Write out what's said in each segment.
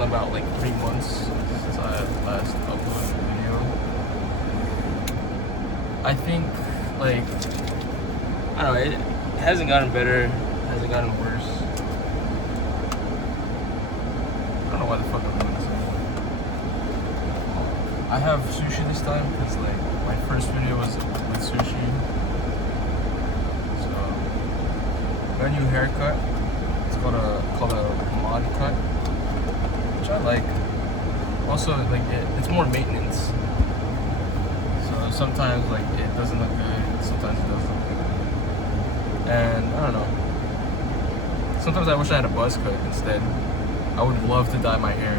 been about like 3 months since I last uploaded a video. I think, like, I don't know, it hasn't gotten better, hasn't gotten worse. I don't know why the fuck I'm doing this anymore. I have sushi this time because, like, my first video was with sushi. So, got a new haircut. It's called a mod cut, which I like. Also, like, it's more maintenance. So sometimes, like, it doesn't look good. Sometimes it does look good. And I don't know. Sometimes I wish I had a buzz cut instead. I would love to dye my hair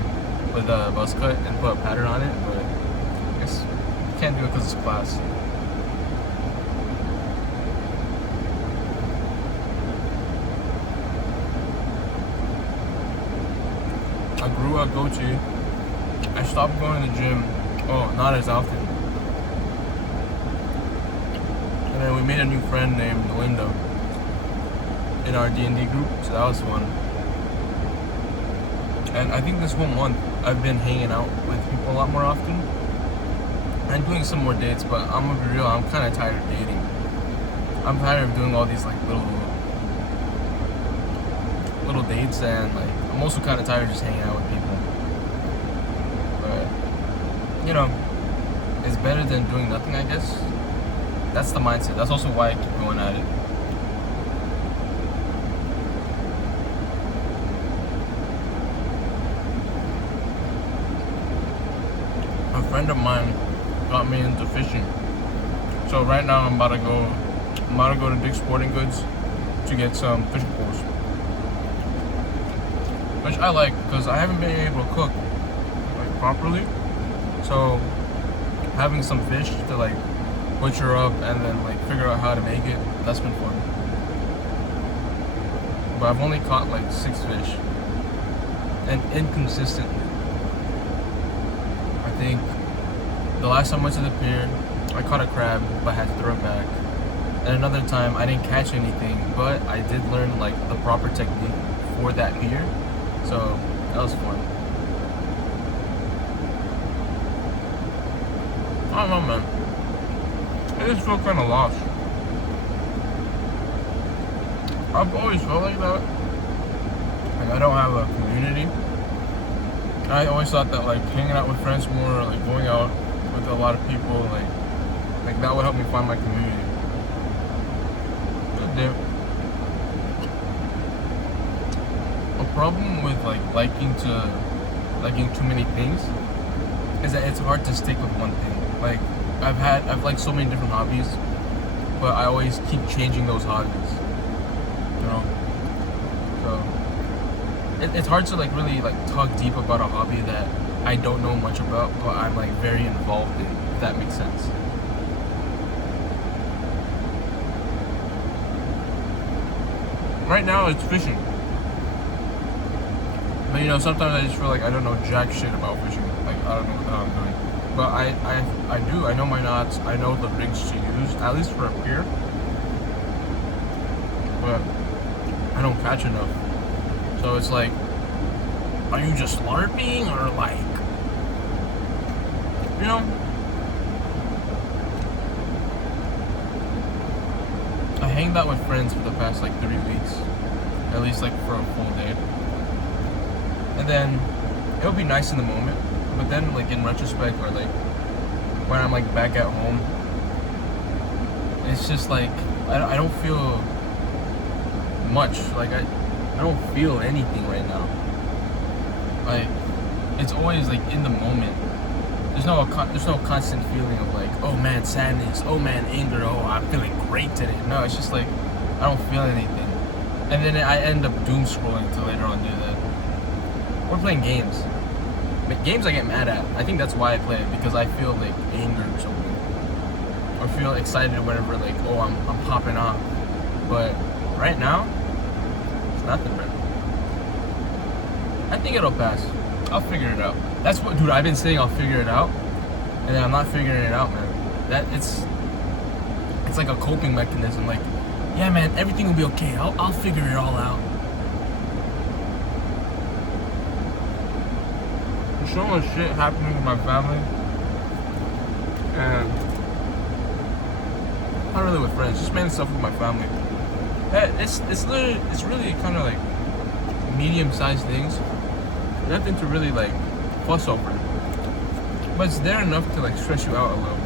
with a buzz cut and put a pattern on it, but I guess you can't do it because it's class. I grew up goatee. I stopped going to the gym. Oh, not as often. And then we made a new friend named Linda in our D&D group, so that was fun. And I think this whole month I've been hanging out with people a lot more often. I'm doing some more dates, but I'm gonna be real, I'm kind of tired of dating. I'm tired of doing all these like little dates, and like I'm also kind of tired of just hanging out with people. But you know, it's better than doing nothing, I guess. That's the mindset. That's also why I keep going at it. A friend of mine got me into fishing. So right now I'm about to go to Dick's Sporting Goods to get some fishing poles. Which I like because I haven't been able to cook like properly. So having some fish to like butcher up and then like figure out how to make it, that's been fun. But I've only caught like 6 fish. And inconsistently. I think the last time I went to the pier, I caught a crab but had to throw it back. And another time I didn't catch anything, but I did learn like the proper technique for that pier. So that was fun. I don't know, man. I just feel kind of lost. I've always felt like that. Like I don't have a community. I always thought that like hanging out with friends more, or like going out with a lot of people, like that would help me find my community. But damn. A problem with like liking too many things is that it's hard to stick with one thing. Like I've liked so many different hobbies, but I always keep changing those hobbies. You know? So it's hard to like really like talk deep about a hobby that I don't know much about, but I'm like very involved in, if that makes sense. Right now it's fishing. But you know, sometimes I just feel like I don't know jack shit about fishing. Like I don't know what the hell I'm doing. But I do. I know my knots. I know the rigs to use, at least for a pier. But I don't catch enough. So it's like, are you just LARPing or like, you know? I hanged out with friends for the past like 3 weeks, at least like for a full day. And then it would be nice in the moment, but then like in retrospect, or like when I'm like back at home, it's just like I don't feel much. Like I don't feel anything right now. Like it's always like in the moment. There's no constant feeling of like, oh man, sadness, oh man, anger, oh I'm feeling great today. No, it's just like I don't feel anything, and then I end up doom scrolling to later on do that. We're playing games. Games I get mad at. I think that's why I play it, because I feel like anger or something, or feel excited or whatever. Like, oh, I'm popping off. But right now, it's nothing, man. I think it'll pass. I'll figure it out. That's what, dude. I've been saying I'll figure it out, and then I'm not figuring it out, man. That it's like a coping mechanism. Like, yeah, man, everything will be okay. I'll figure it all out. so much shit happening with my family, and not really with friends, just mainly stuff with my family. It's really kind of like medium-sized things, nothing to really like fuss over, but it's there enough to like stress you out a little bit.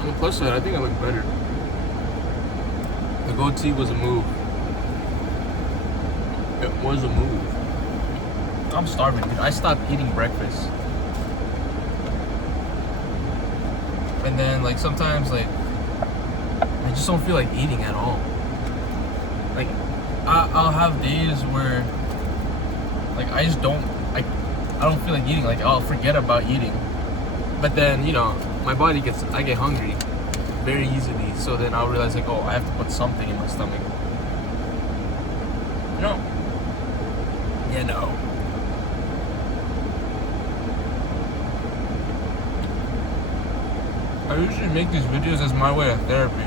On the plus side, I think I look better. The goatee was a move. It was a move. I'm starving, dude. I stopped eating breakfast. And then, like, sometimes, like, I just don't feel like eating at all. Like, I'll have days where, like, I just don't, I don't feel like eating. Like, I'll forget about eating. But then, you know, my body I get hungry very easily. So then I'll realize, like, oh, I have to put something in my stomach. You know? You know. I usually make these videos as my way of therapy.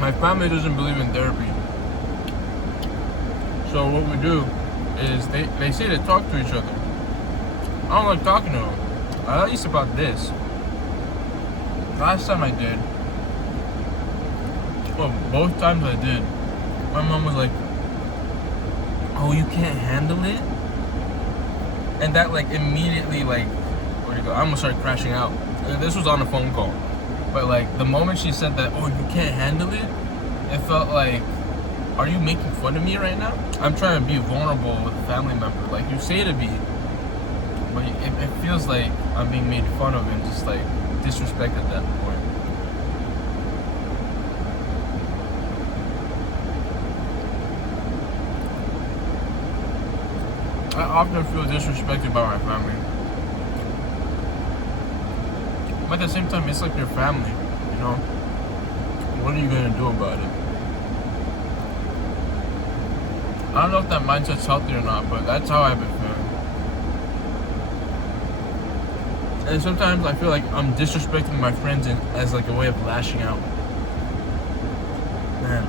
My family doesn't believe in therapy. So what we do is they say to talk to each other. I don't like talking to them. At least about this. Last time I did, well, both times I did, my mom was like, oh, you can't handle it? And that like immediately like, where'd it go? I almost started crashing out. And this was on a phone call. But like the moment she said that, oh, you can't handle it, it felt like, are you making fun of me right now? I'm trying to be vulnerable with a family member. Like you say to be, but it feels like I'm being made fun of and just like disrespect at that point. I often feel disrespected by my family. But at the same time, it's like your family, you know? What are you gonna do about it? I don't know if that mindset's healthy or not, but that's how I've been feeling. And sometimes I feel like I'm disrespecting my friends as like a way of lashing out. Man,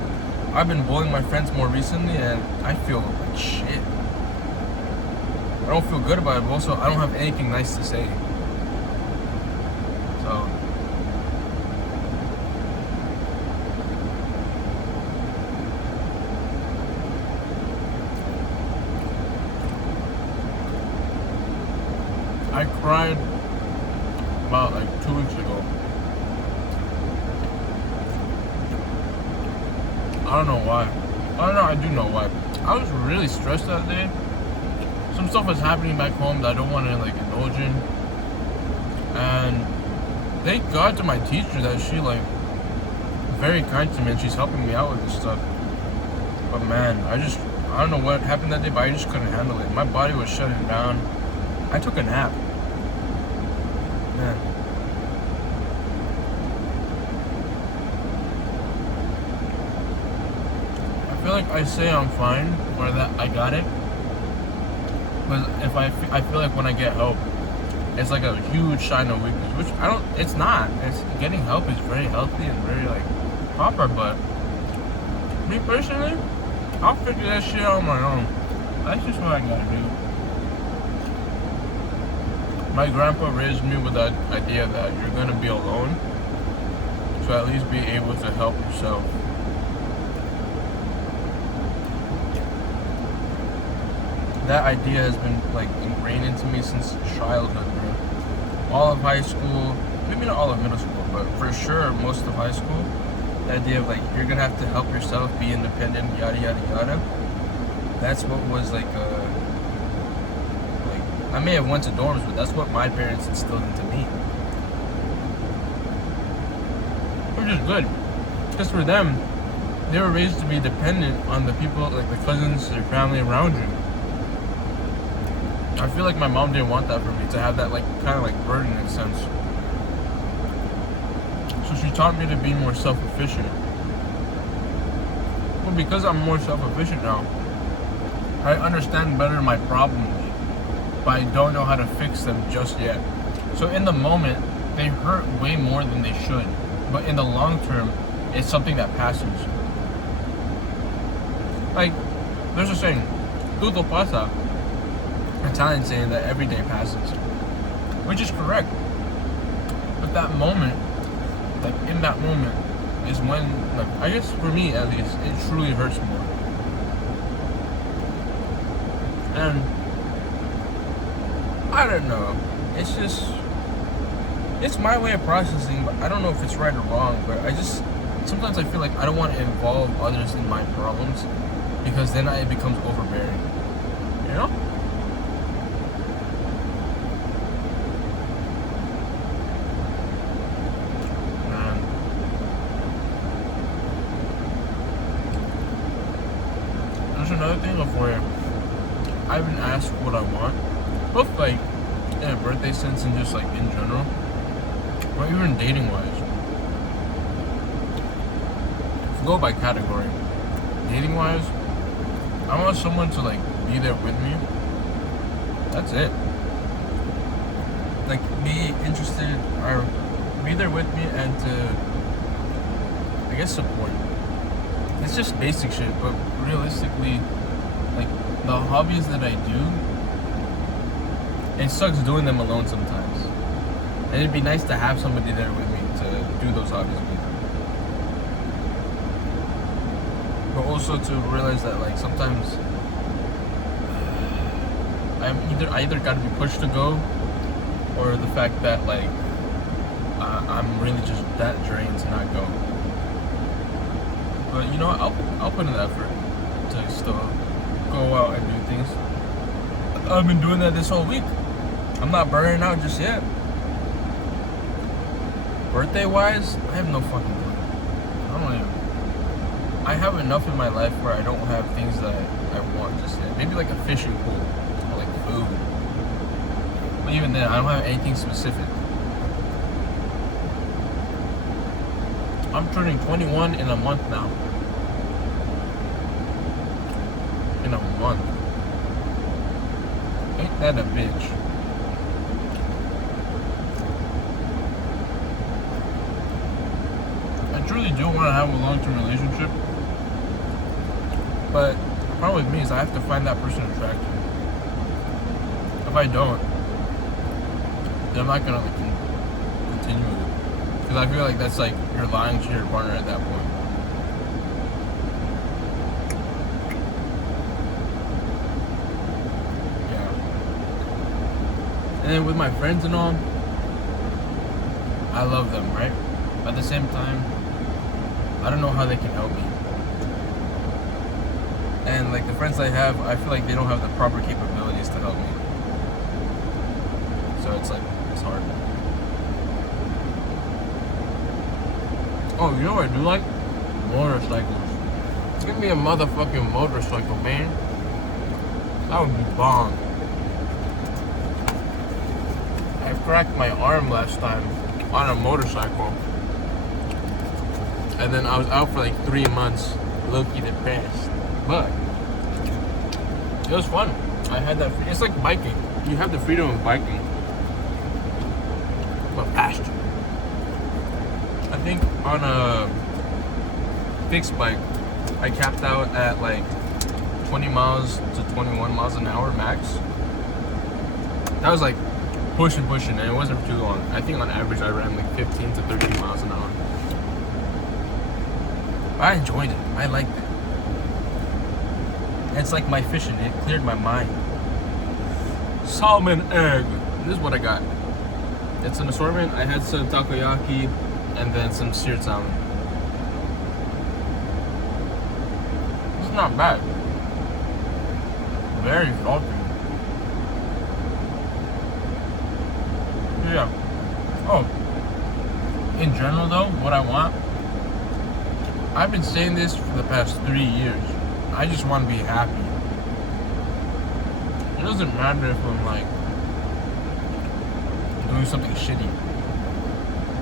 I've been bullying my friends more recently and I feel like shit. I don't feel good about it, but also I don't have anything nice to say. So I cried about like 2 weeks ago. I don't know why. I don't know, I do know why. I was really stressed that day. Some stuff was happening back home that I don't want to like indulge in. And thank God to my teacher that she like very kind to me and she's helping me out with this stuff. But man, I don't know what happened that day, but I just couldn't handle it. My body was shutting down. I took a nap. Man. I feel like I say I'm fine or that I got it. But if I feel like when I get help, it's like a huge sign of weakness, which it's not. It's getting help is very healthy and very like proper, but me personally, I'll figure that shit out on my own. That's just what I gotta do. My grandpa raised me with that idea that you're gonna be alone, so at least be able to help yourself. That idea has been like ingrained into me since childhood, bro. All of high school, maybe not all of middle school, but for sure most of high school. The idea of like you're gonna have to help yourself, be independent, yada yada yada. That's what was like I may have went to dorms, but that's what my parents instilled into me. Which is good. Because for them, they were raised to be dependent on the people, like the cousins, their family around you. I feel like my mom didn't want that for me, to have that like kind of like burden in a sense. So she taught me to be more self-efficient. Well, because I'm more self-efficient now, I understand better my problems, but I don't know how to fix them just yet. So in the moment, they hurt way more than they should. But in the long term, it's something that passes. Like, there's a saying, tutto passa. Italian saying that every day passes, which is correct. But that moment, like in that moment, is when, like, I guess for me at least, it truly hurts more. And I don't know. It's just, it's my way of processing, but I don't know if it's right or wrong. But I just, sometimes I feel like I don't want to involve others in my problems, because then it becomes overbearing. You know? And there's another thing of where I've been asked what I want, both like in a birthday sense and just like in general, or even dating wise. If we go by category, dating wise, I want someone to like be there with me. That's it. Like, be interested or be there with me and to, I guess, support. It's just basic shit, but realistically, like, the hobbies that I do, it sucks doing them alone sometimes. And it'd be nice to have somebody there with me to do those hobbies with. But also to realize that, like, sometimes I either gotta be pushed to go, or the fact that, like, I'm really just that drained to not go. But you know what? I'll put in the effort to still go out and do things. I've been doing that this whole week. I'm not burning out just yet. Birthday wise, I have no fucking clue. I don't even. I have enough in my life where I don't have things that I want just yet. Maybe like a fishing pool or like food. But even then, I don't have anything specific. I'm turning 21 in a month now. In a month. Ain't that a bitch? I truly do want to have a long-term relationship. But the problem with me is I have to find that person attractive. If I don't, then I'm not gonna like continue with it. Because I feel like that's like you're lying to your partner at that point. Yeah. And then with my friends and all, I love them, right? At the same time, I don't know how they can help me. And like the friends I have, I feel like they don't have the proper capabilities to help me. So it's like, it's hard. Oh, you know what I do like? Motorcycles. Give me a motherfucking motorcycle, man. That would be bomb. I cracked my arm last time on a motorcycle. And then I was out for like 3 months, low-key depressed. But it was fun. I had that. It's like biking. You have the freedom of biking, but faster. I think on a fixed bike, I capped out at like 20 miles to 21 miles an hour max. That was like pushing, and it wasn't too long. I think on average I ran like 15 to 13 miles an hour. I enjoyed it. I liked it. It's like my fishing. It cleared my mind. Salmon egg. This is what I got. It's an assortment. I had some takoyaki and then some seared salmon. It's not bad. Very salty. Yeah. Oh. In general though, what I want, I've been saying this for the past 3 years. I just want to be happy. It doesn't matter if I'm like doing something shitty.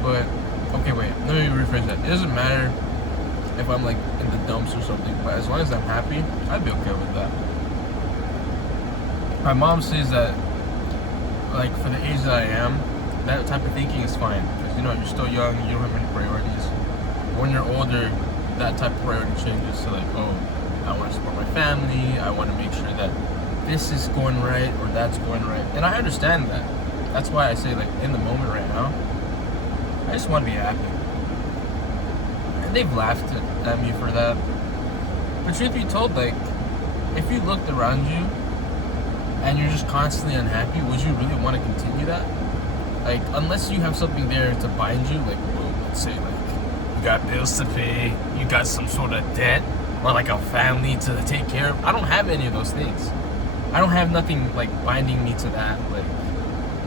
But, okay, wait, let me rephrase that. It doesn't matter if I'm like in the dumps or something, but as long as I'm happy, I'd be okay with that. My mom says that, like, for the age that I am, that type of thinking is fine. Because, you know, you're still young, you don't have many priorities. When you're older, that type of priority changes to like, oh, I want to support my family. I want to make sure that this is going right or that's going right. And I understand that. That's why I say, like, in the moment right now, I just want to be happy. And they've laughed at me for that. But truth be told, like, if you looked around you and you're just constantly unhappy, would you really want to continue that? Like, unless you have something there to bind you, like, well, let's say, like, you got bills to pay, you got some sort of debt, or like a family to take care of. I don't have any of those things. I don't have nothing, like, binding me to that, like,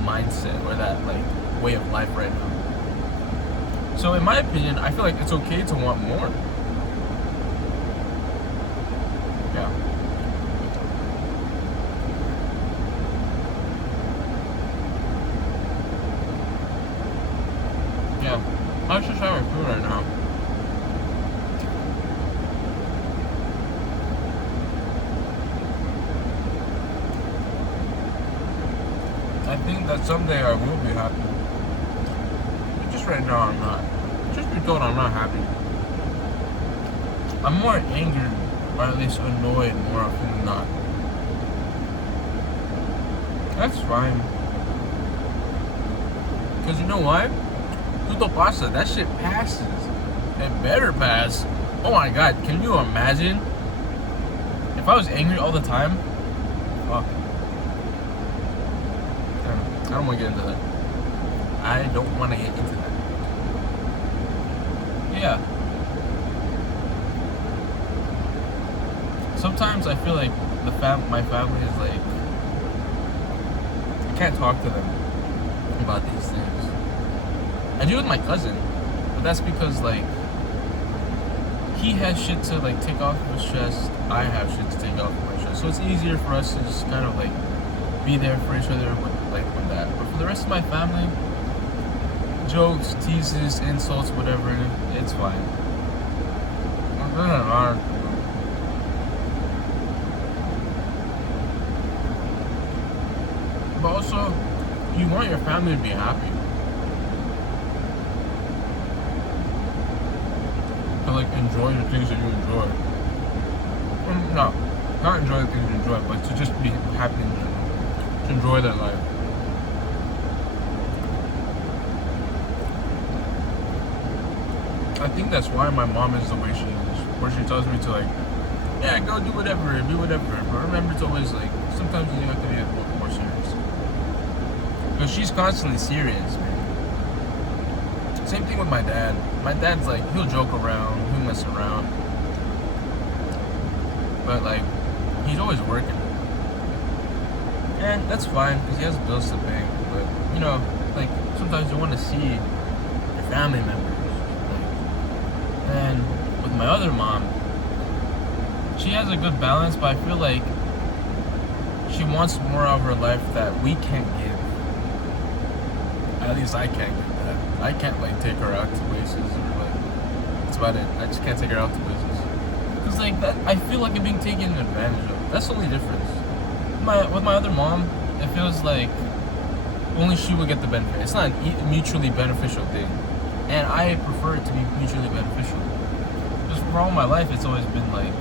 mindset or that, like, way of life right now. So in my opinion, I feel like it's okay to want more. Yeah. Yeah. I should try my food right now. I think that someday I will be happy. But just right now I'm not. Just be told I'm not happy. I'm more angered, or at least annoyed more often than not. That's fine. Because you know why? Tuto pasa, that shit passes. It better pass. Oh my god, can you imagine? If I was angry all the time, fuck. I don't want to get into that. I don't want to get into that. Yeah. Sometimes I feel like my family is like, I can't talk to them about these things. I do with my cousin, but that's because, like, he has shit to, like, take off his chest. I have shit to take off my chest. So it's easier for us to just kind of, like, be there for each other with that. But for the rest of my family, jokes, teases, insults, whatever, it's fine. It doesn't matter. But also, you want your family to be happy. To, like, enjoy the things that you enjoy. No, not enjoy the things you enjoy, but to just be happy in general. To enjoy their life. I think that's why my mom is the way she is. Where she tells me to, like, yeah, go do whatever, be whatever. But remember, it's always like, sometimes you have to be a little more serious. Because she's constantly serious, man. Same thing with my dad. My dad's like, he'll joke around, he'll mess around. But, like, he's always working. And that's fine, because he has bills to pay. But, you know, like, sometimes you want to see your family members. And with my other mom, she has a good balance, but I feel like she wants more out of her life that we can't give. At least I can't give that. I can't, like, take her out to places or, like, that's about it. I just can't take her out to places. Because, like, that, I feel like I'm being taken advantage of. That's the only difference. With my other mom, it feels like only she would get the benefit. It's not a mutually beneficial thing. And I prefer it to be mutually beneficial. Because for all my life, it's always been like,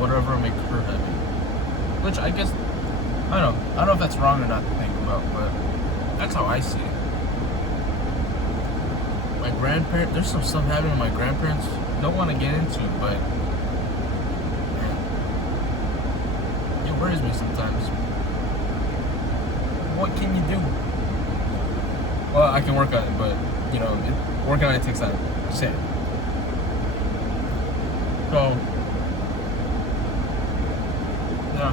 whatever will make her happy. Which I guess, I don't know if that's wrong or not to think about, but that's how I see it. My grandparents, there's some stuff happening with my grandparents. Don't want to get into, but man, it worries me sometimes. What can you do? Well, I can work on it, but, you know, working on it takes time. Just saying. So, yeah.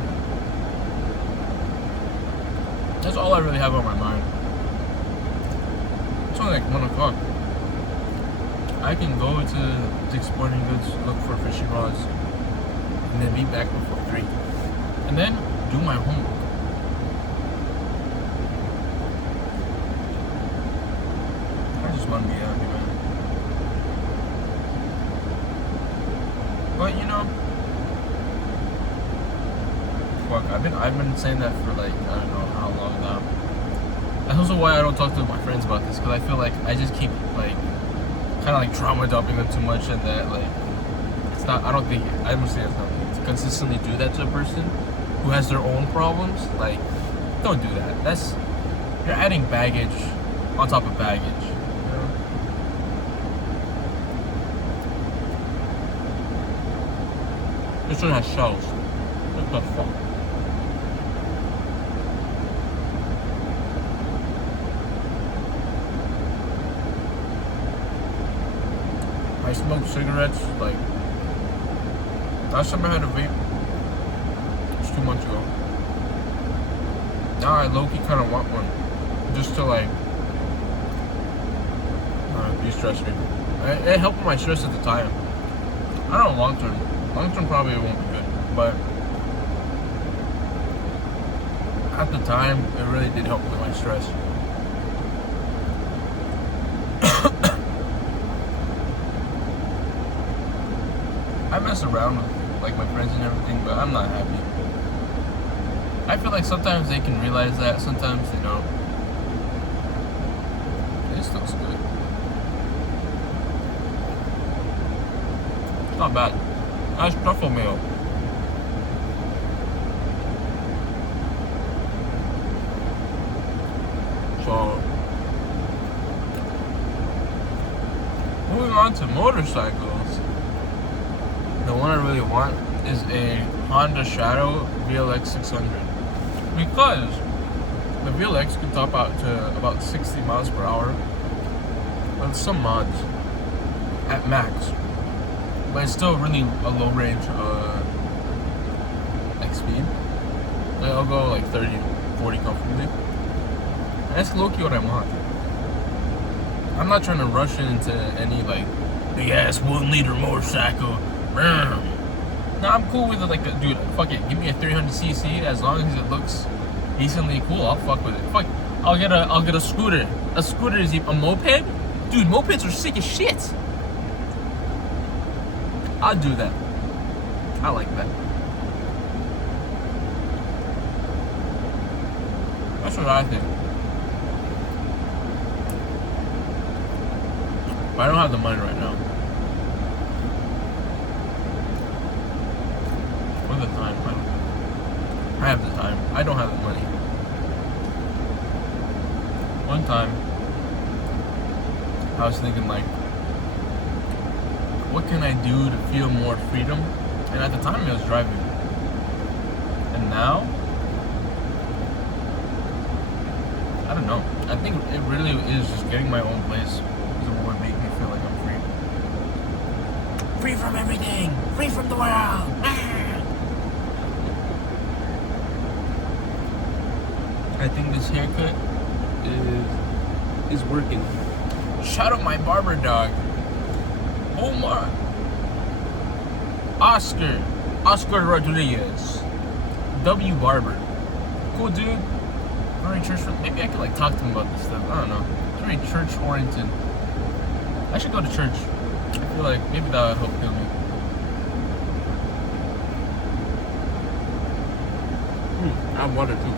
That's all I really have on my mind. It's only like 1 o'clock. I can go to Dick's Sporting Goods, look for fishing rods, and then be back before 3. And then do my homework. I just want to be happy, man. But, you know, fuck, I've been saying that for, like, I don't know how long now. That's also why I don't talk to my friends about this, because I feel like I just keep, like, kind of like trauma dumping them too much, and that, like, it's not. I don't think. I don't say it's not to consistently do that to a person who has their own problems. Like, don't do that. You're adding baggage on top of baggage. You know? This one has shells. What the fuck? I smoke cigarettes, like, last time I had a vape was 2 months ago. Now I low-key kind of want one, just to, like, de-stress me. It helped with my stress at the time. I don't know long-term. Long-term probably it won't be good, but at the time, it really did help with my stress. I mess around with like my friends and everything, but I'm not happy. I feel like sometimes they can realize that, sometimes they don't. It still looks good. It's not bad. Nice truffle meal. So, moving on to motorcycles. The one I really want is a Honda Shadow VLX 600 because the VLX can top out to about 60 miles per hour with some mods at max, but it's still really a low range like speed. Like I'll go like 30, 40 comfortably, and that's low-key what I want. I'm not trying to rush into any like big ass 1 liter motorcycle. No, I'm cool with it. Like, dude, fuck it. Give me a 300cc as long as it looks decently cool. I'll fuck with it. Fuck, I'll get a scooter. A scooter is a moped, dude. Mopeds are sick as shit. I'll do that. I like that. That's what I think. But I don't have the money right now. The time. I have the time. I don't have the money. One time, I was thinking like, what can I do to feel more freedom? And at the time, I was driving. And now, I don't know. I think it really is just getting my own place that would make me feel like I'm free. Free from everything. Free from the world. I think this haircut is working. Shout out my barber dog, Omar. Oscar Rodriguez, W Barber. Cool dude. Very church. Maybe I could like talk to him about this stuff. I don't know. It's very church oriented. I should go to church. I feel like maybe that would help heal me. I have water too.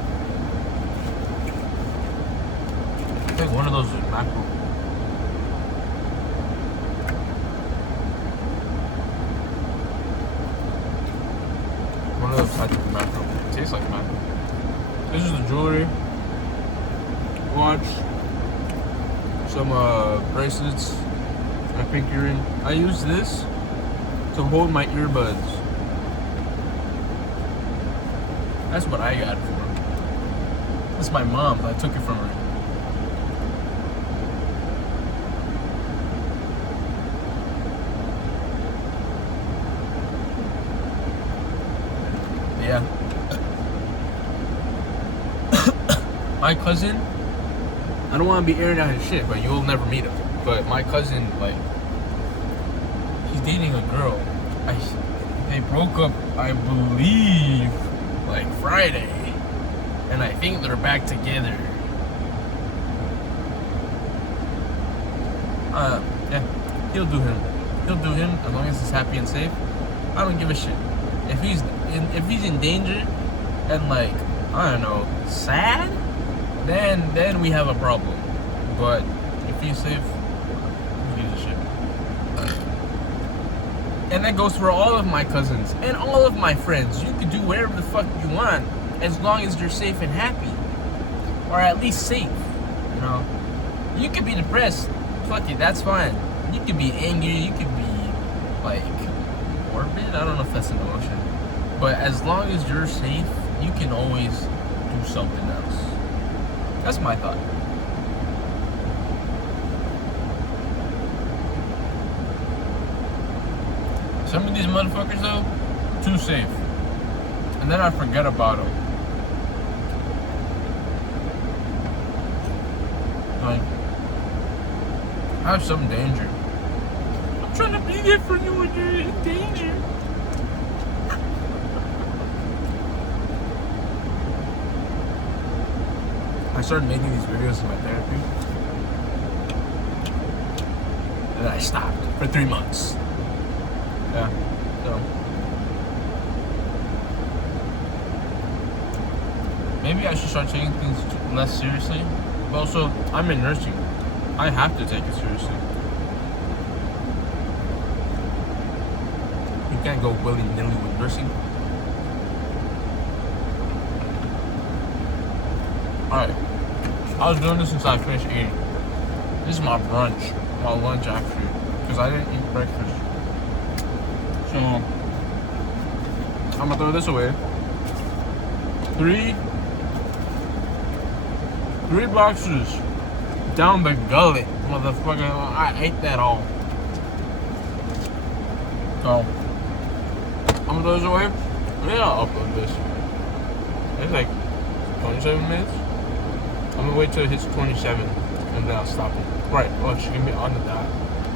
I think one of those is mackerel. One of those types of mackerel. It tastes like mackerel. This is the jewelry. Watch. Some bracelets. My pink earring. I use this to hold my earbuds. That's what I got for her. That's my mom. I took it from her. Yeah. My cousin, I don't want to be airing out his shit, but you'll never meet him. But my cousin, like, he's dating a girl. They broke up, I believe, like Friday. And I think they're back together. Yeah, he'll do him. He'll do him as long as he's happy and safe. I don't give a shit. If he's in danger and like, I don't know, sad, then we have a problem. But if he's safe, who gives a shit? And that goes for all of my cousins and all of my friends. You can do whatever the fuck you want as long as you're safe and happy. Or at least safe, you know? You could be depressed. Fuck it, that's fine. You could be angry. You could be, like, morbid. I don't know if that's an emotion. But as long as you're safe, you can always do something else. That's my thought. Some of these motherfuckers, though, too safe. And then I forget about them. Like, have some danger. I'm trying to be there for you when you're in danger. I started making these videos in my therapy. And then I stopped for 3 months. Yeah, so maybe I should start taking things less seriously. But also, I'm in nursing. I have to take it seriously. You can't go willy-nilly with nursing. Alright, I was doing this since I finished eating. This is my brunch, my lunch actually, because I didn't eat breakfast. So, I'm gonna throw this away. Three boxes down the gullet, motherfucker. I ate that all. So, I'm gonna throw this away. Maybe I'll upload this. It's like 27 minutes. I'm gonna wait till it hits 27 and then I'll stop it. Right, well, she can be on the dot.